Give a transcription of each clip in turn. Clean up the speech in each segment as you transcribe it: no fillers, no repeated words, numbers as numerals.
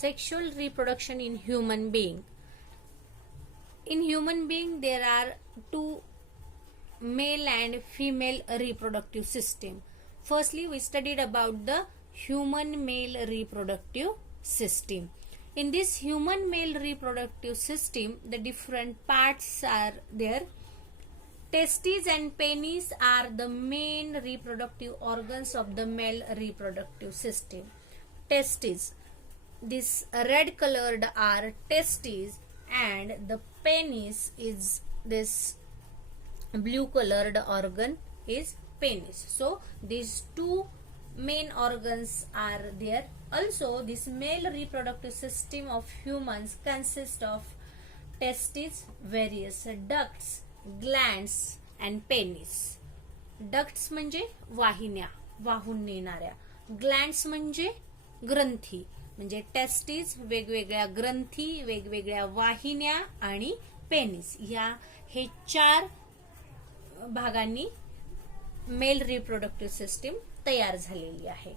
Sexual reproduction in human being. In human being there are two male and female reproductive system. Firstly, we studied about the human male reproductive system. In this human male reproductive system, the different parts are there. Testes and penis are the main reproductive organs of the male reproductive system. Testes, this red colored are testes, and the penis is this blue colored organ is penis. So these two main organs are there. Also, this male reproductive system of humans consists of testes, various ducts, glands and penis. Ducts म्हणजे वाहिन्या, वाहून नेणाऱ्या. Glands म्हणजे ग्रंथी, म्हणजे testis, वेगवेगळ्या ग्रंथी, वेगवेगळ्या वाहिन्या आणि penis, या हे चार भागांनी मेल रिप्रोडक्टिव्ह सिस्टीम तयार झालेली आहे.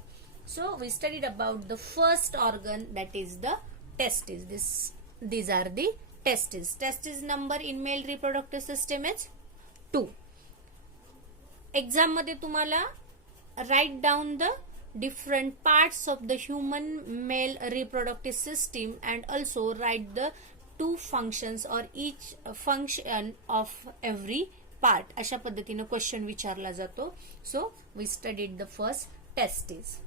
So we studied about the first organ, that is the testis. these are the testes. Testes number in male reproductive system is 2. Exam मध्ये तुम्हाला write down the different parts of the human male reproductive system and also write the 2 functions और each function of every part, अशा पद्धतीने question विचारला जातो. So we studied the first testis.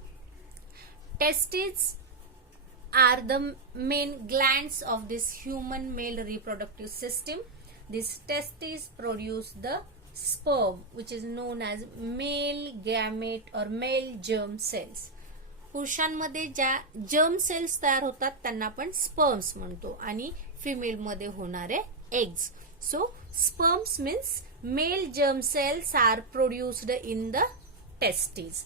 Testes are the main glands of this human male reproductive system. These testes produce the sperm, which is known as male gamete or male germ cells. पुरुषांमध्ये ज्या germ cells तयार होतात त्यांना आपण sperms म्हणतो, आणि female मध्ये होणारे eggs. So sperms means male germ cells are produced in the testis.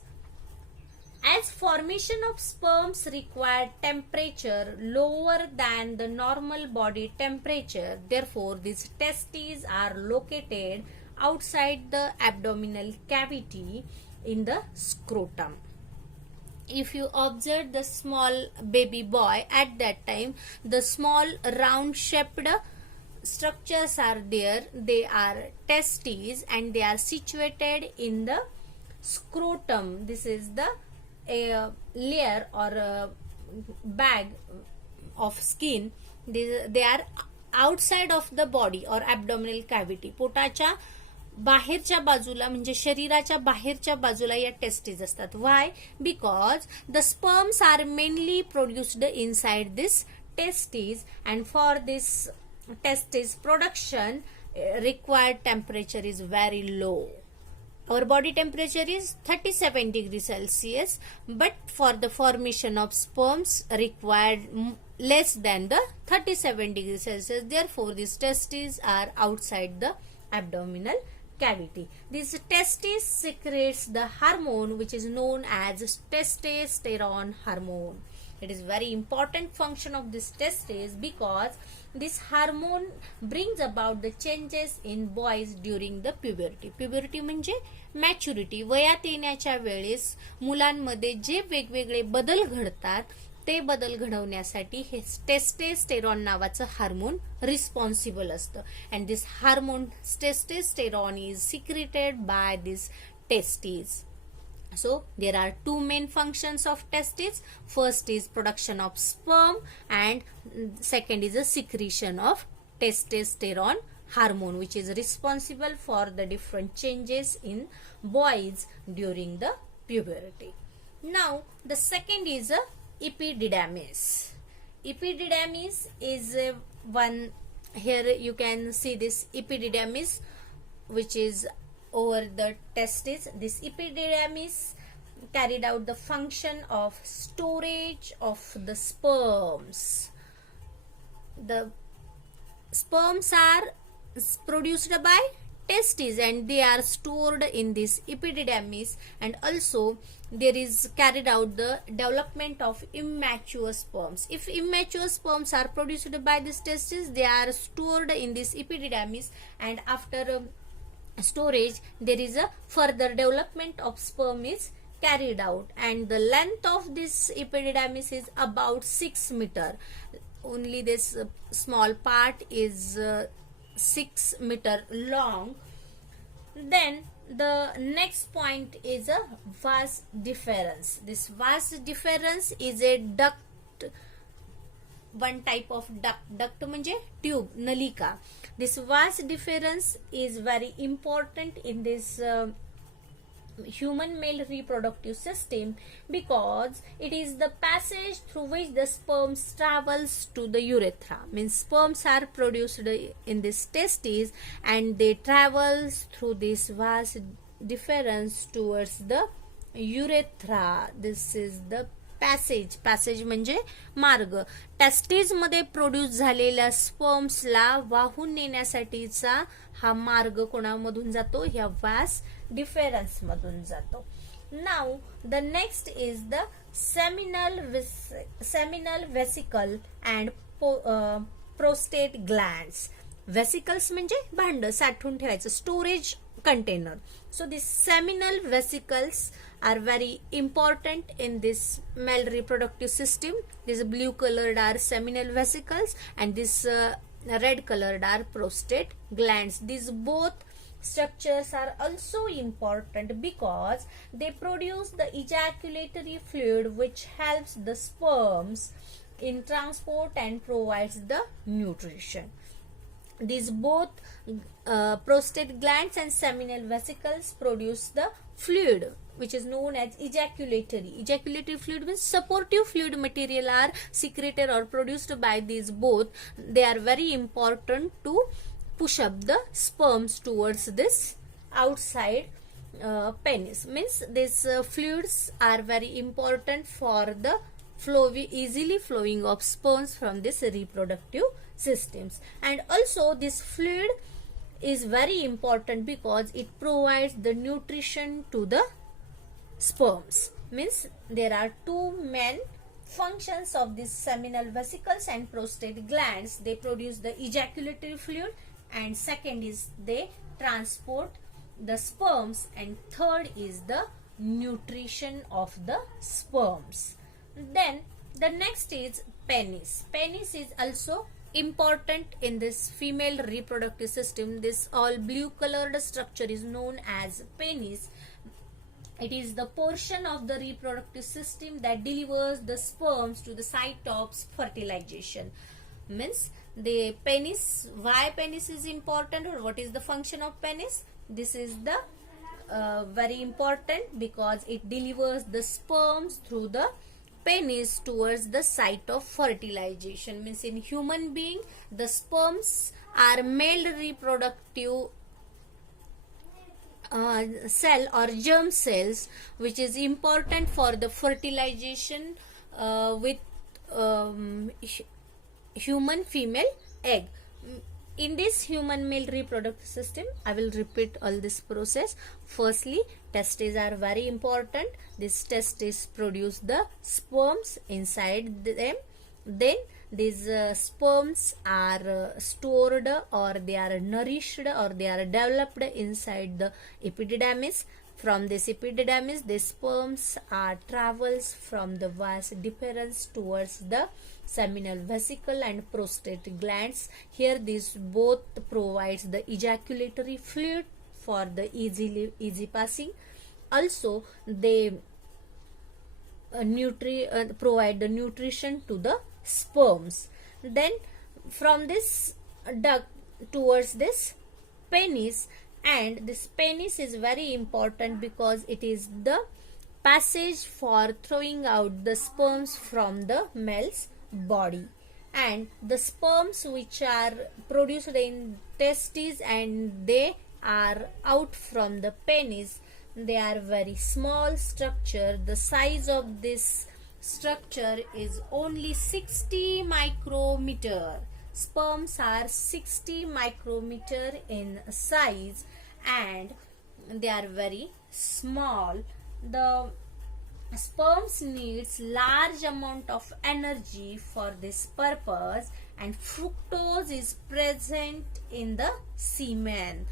As formation of sperms require temperature lower than the normal body temperature, therefore these testes are located outside the abdominal cavity in the scrotum. If you observe the small baby boy, at that time the small round shaped structures are there. They are testes and they are situated in the scrotum. This is the a layer or a bag of skin. They are outside of the body or abdominal cavity. पोटाच्या बाहेरच्या बाजूला म्हणजे शरीराच्या बाहेरच्या बाजूला या testis असतात. Why? Because the sperms are mainly produced inside this testis, and for this testis production required temperature is very low. Our body temperature is 37 degrees Celsius, but for the formation of sperms required less than the 37 degrees Celsius. Therefore, these testes are outside the abdominal cavity. This testis secretes the hormone which is known as testosterone hormone. It is very important function of this testis because this hormone brings about the changes in boys during the puberty. Puberty म्हणजे maturity, वयात येण्याच्या वेळेस मुलांमध्ये जे वेगवेगळे बदल घडतात ते बदल घडवण्यासाठी हे टेस्टोस्टेरॉन नावाचं हार्मोन रिस्पॉन्सिबल असतं. And this hormone testosterone is secreted by this testis. So there are 2 main functions of testes. First is production of sperm and second is the secretion of testosterone hormone, which is responsible for the different changes in boys during the puberty. Now the second is epididymis. Epididymis is one, here you can see this epididymis which is over the testis. This epididymis carried out the function of storage of the sperms. The sperms are produced by testes and they are stored in this epididymis, and also there is carried out the development of immature sperms. If immature sperms are produced by this testes, they are stored in this epididymis, and after storage there is a further development of sperm is carried out, and the length of this epididymis is about 6 meter. Only this small part is 6 meter long. Then the next point is a vas deferens. This vas deferens is a duct, one type of duct म्हणजे tube, nalika. This vas deferens is very important in this human male reproductive system because it is the passage through which the sperms travels to the urethra. Means sperms are produced in this testes and they travels through this vas deferens towards the urethra. This is the passage म्हणजे मार्ग. Testis मध्ये produce झालेल्या स्पर्म्सला वाहून नेण्यासाठीचा हा मार्ग कोणामधून जातो? ह्या वास डिफरन्स मधून जातो. Now the next is the seminal vesicle and prostate glands. Vesicles म्हणजे भांड साठवून ठेवायचं, storage container. So these seminal vesicles are very important in this male reproductive system. This blue colored are seminal vesicles and this red colored are prostate glands. These both structures are also important because they produce the ejaculatory fluid which helps the sperms in transport and provides the nutrition. These both prostate glands and seminal vesicles produce the fluid which is known as ejaculatory. Ejaculatory fluid means supportive fluid material are secreted or produced by these both. They are very important to push up the sperms towards this outside penis. Means these fluids are very important for the easily flowing of sperms from this reproductive systems. And also this fluid is very important because it provides the nutrition to the sperms. Means there are two main functions of these seminal vesicles and prostate glands. They produce the ejaculatory fluid and second is they transport the sperms and third is the nutrition of the sperms. Then the next is penis. Penis is also important in this female reproductive system. This all blue colored structure is known as penis. It is the portion of the reproductive system that delivers the sperms to the site of fertilization. Means the penis, why penis is important or what is the function of penis? This is the very important because it delivers the sperms through the penis towards the site of fertilization. Means in human being the sperms are male reproductive cell or germ cells which is important for the fertilization with human female egg. In this human male reproductive system, I will repeat all this process. Firstly, testes are very important. These testes produce the sperms inside them. Then these sperms are stored or they are nourished or they are developed inside the epididymis. From this epididymis, the sperms are travels from the vas deferens towards the seminal vesicle and prostate glands. Here these both provides the ejaculatory fluid for the easy passing. Also they provide the nutrition to the sperms. Then from this duct towards this penis, and this penis is very important because it is the passage for throwing out the sperms from the male's body. And the sperms which are produced in testes and they are out from the penis, they are very small structure. The size of this structure is only 60 micrometer. Sperms are 60 micrometer in size and they are very small. The sperms needs large amount of energy for this purpose and fructose is present in the semen.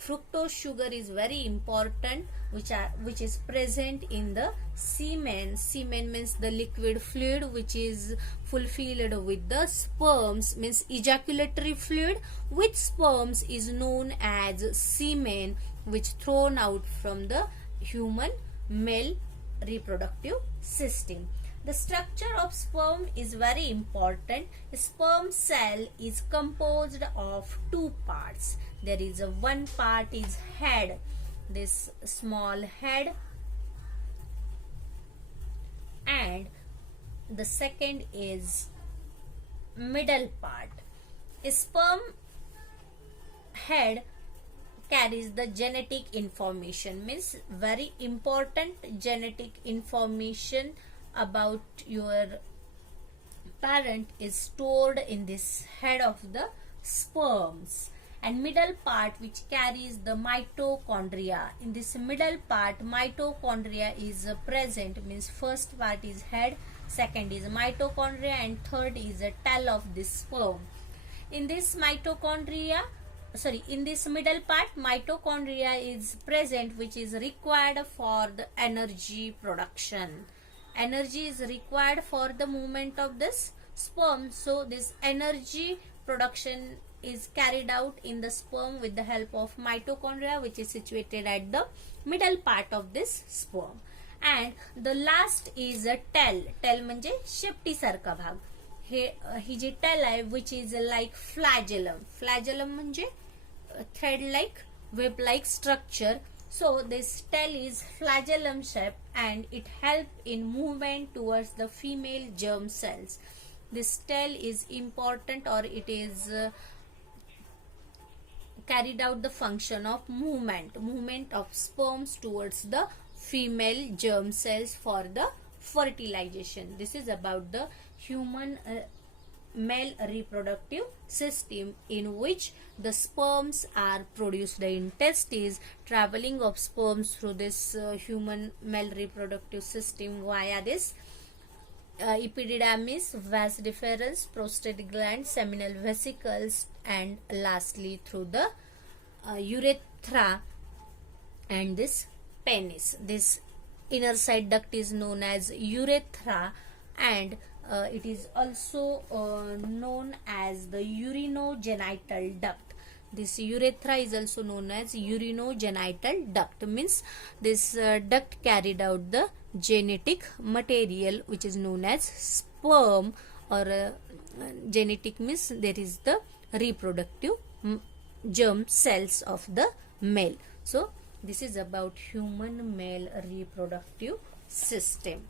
fructose sugar is very important, which is present in the semen. Semen means the liquid fluid which is fulfilled with the sperms, means ejaculatory fluid with sperms is known as semen, which thrown out from the human male reproductive system. The structure of sperm is very important. A sperm cell is composed of two parts. There is one part is head, this small head, and the second is middle part. A sperm head carries the genetic information, means very important genetic information about your parent is stored in this head of the sperms. And middle part which carries the mitochondria. In this middle part mitochondria is present, means first part is head, second is mitochondria, and third is a tail of this sperm. In this middle part mitochondria is present, which is required for the energy production. Energy is required for the movement of this sperm, so this energy production is carried out in the sperm with the help of mitochondria, which is situated at the middle part of this sperm. And the last is a tail. Tail म्हणजे शेपटी सारखा भाग. ही जी tail आहे which is like flagellum. Flagellum म्हणजे thread like web like structure. So this tail is flagellum shape and it helps in movement towards the female germ cells. This tail is important, or it is carried out the function of movement of sperms towards the female germ cells for the fertilization. This is about the human male reproductive system, in which the sperms are produced in testes, traveling of sperms through this human male reproductive system via this epididymis, vas deferens, prostate gland, seminal vesicles, and lastly through the urethra and this penis. This inner side duct is known as urethra, and it is also known as the urinogenital duct. This urethra is also known as urinogenital duct, means this duct carried out the genetic material which is known as sperm, or genetic means there is the reproductive germ cells of the male. So this is about human male reproductive system.